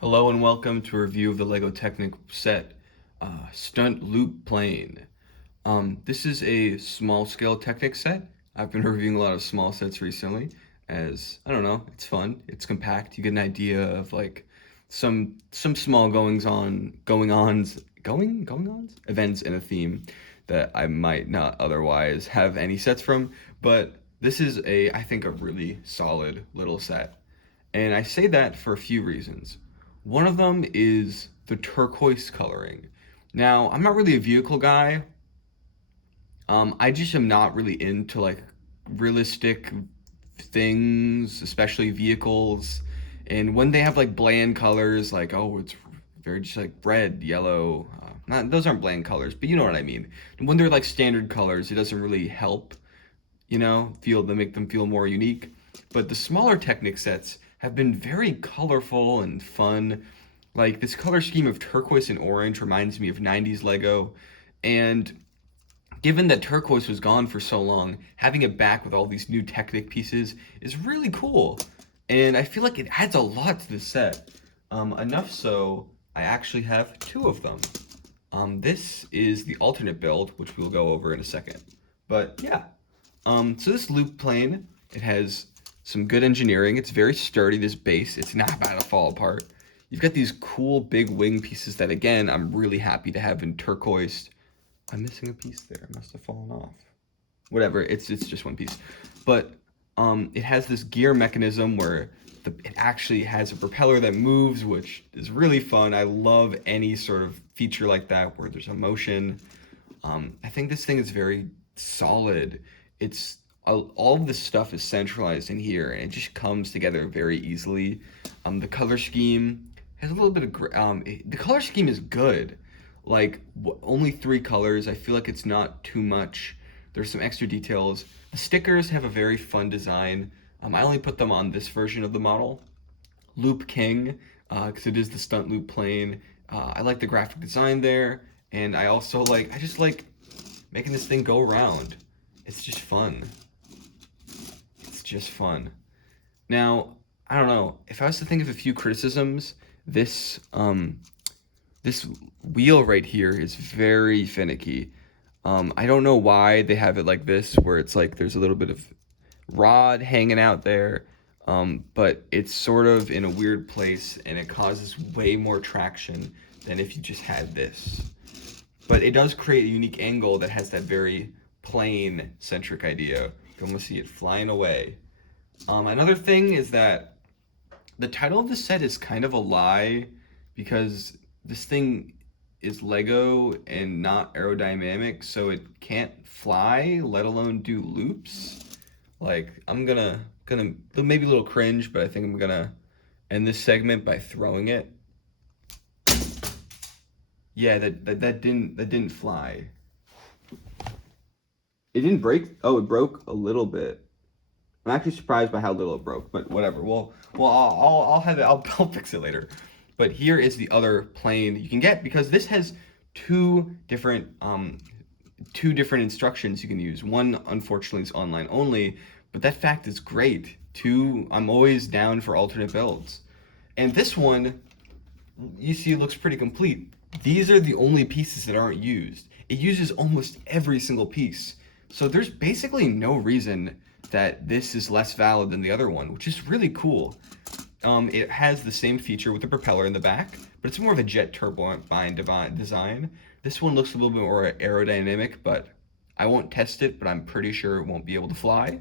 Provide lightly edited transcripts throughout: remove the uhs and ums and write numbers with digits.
Hello and welcome to a review of the LEGO Technic set, Stunt Loop Plane. This is a small scale Technic set. I've been reviewing a lot of small sets recently as, I don't know, it's fun, it's compact, you get an idea of like some small going-ons, events in a theme that I might not otherwise have any sets from, but this is I think a really solid little set. And I say that for a few reasons. One of them is the turquoise coloring. Now, I'm not really a vehicle guy. I just am not really into like realistic things, especially vehicles. And when they have like bland colors, like oh, it's very just like red, yellow. Not those aren't bland colors, but you know what I mean. When they're like standard colors, it doesn't really help, feel to make them feel more unique. But the smaller Technic sets have been very colorful and fun. Like this color scheme of turquoise and orange reminds me of 90s Lego. And given that turquoise was gone for so long, having it back with all these new Technic pieces is really cool. And I feel like it adds a lot to the set. Enough so, I actually have two of them. This is the alternate build, which we'll go over in a second. But yeah, so this loop plane, it has some good engineering. It's very sturdy, this base. It's not about to fall apart. You've got these cool big wing pieces that, again, I'm really happy to have in turquoise. I'm missing a piece there. It must have fallen off. Whatever, it's just one piece. But it has this gear mechanism where it actually has a propeller that moves, which is really fun. I love any sort of feature like that where there's a motion. I think this thing is very solid. It's all of this stuff is centralized in here, and it just comes together very easily. The color scheme has a little bit of the color scheme is good. Like only three colors. I feel like it's not too much. There's some extra details. The stickers have a very fun design. I only put them on this version of the model. Loop King, because it is the stunt loop plane. I like the graphic design there, and I just like making this thing go around. It's just fun. It's just fun. Now, I don't know. If I was to think of a few criticisms, this wheel right here is very finicky. I don't know why they have it like this, where it's like there's a little bit of rod hanging out there, but it's sort of in a weird place, and it causes way more traction than if you just had this. But it does create a unique angle that has that very plane centric idea. You can almost see it flying away. Another thing is that the title of the set is kind of a lie because this thing is Lego and not aerodynamic, so it can't fly, let alone do loops. Like I'm gonna maybe a little cringe, but I think I'm gonna end this segment by throwing it. Yeah, that didn't fly. It didn't break. Oh, it broke a little bit. I'm actually surprised by how little it broke, but whatever. I'll have it. I'll fix it later. But here is the other plane you can get because this has two different instructions you can use. One, unfortunately, is online only, but that fact is great. Two, I'm always down for alternate builds. And this one, you see, looks pretty complete. These are the only pieces that aren't used. It uses almost every single piece. So there's basically no reason that this is less valid than the other one, which is really cool. It has the same feature with the propeller in the back, but it's more of a jet turbine design. This one looks a little bit more aerodynamic, but I won't test it, but I'm pretty sure it won't be able to fly.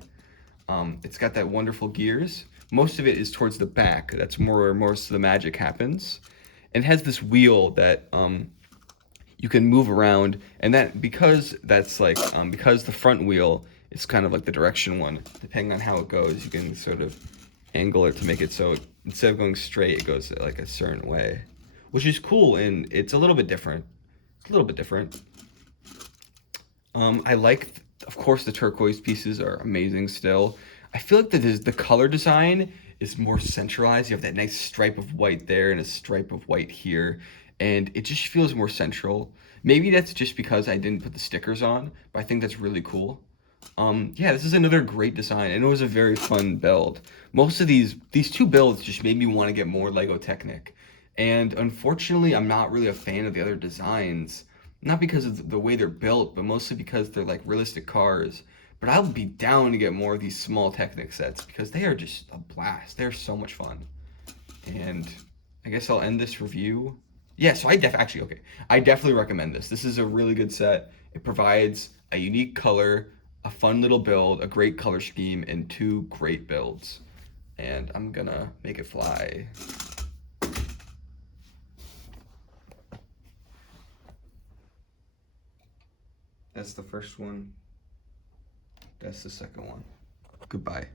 It's got that wonderful gears. Most of it is towards the back. That's where most of the magic happens. And it has this wheel that you can move around, and that because the front wheel is kind of like the direction one. Depending on how it goes, you can sort of angle it to make it so instead of going straight, it goes like a certain way, which is cool, and it's a little bit different. It's a little bit different. I like, of course, the turquoise pieces are amazing still. I feel like the color design is more centralized. You have that nice stripe of white there and a stripe of white here, and it just feels more central. Maybe that's just because I didn't put the stickers on, but I think that's really cool. Yeah, this is another great design, and it was a very fun build. Most of these two builds just made me want to get more Lego Technic, And unfortunately, I'm not really a fan of the other designs. Not because of the way they're built, but mostly because they're like realistic cars. But I'll be down to get more of these small Technic sets because they are just a blast. They're so much fun. And I guess I'll end this review. Yeah, so actually okay. I definitely recommend this. This is a really good set. It provides a unique color, a fun little build, a great color scheme, and two great builds. And I'm gonna make it fly. That's the first one. That's the second one. Goodbye.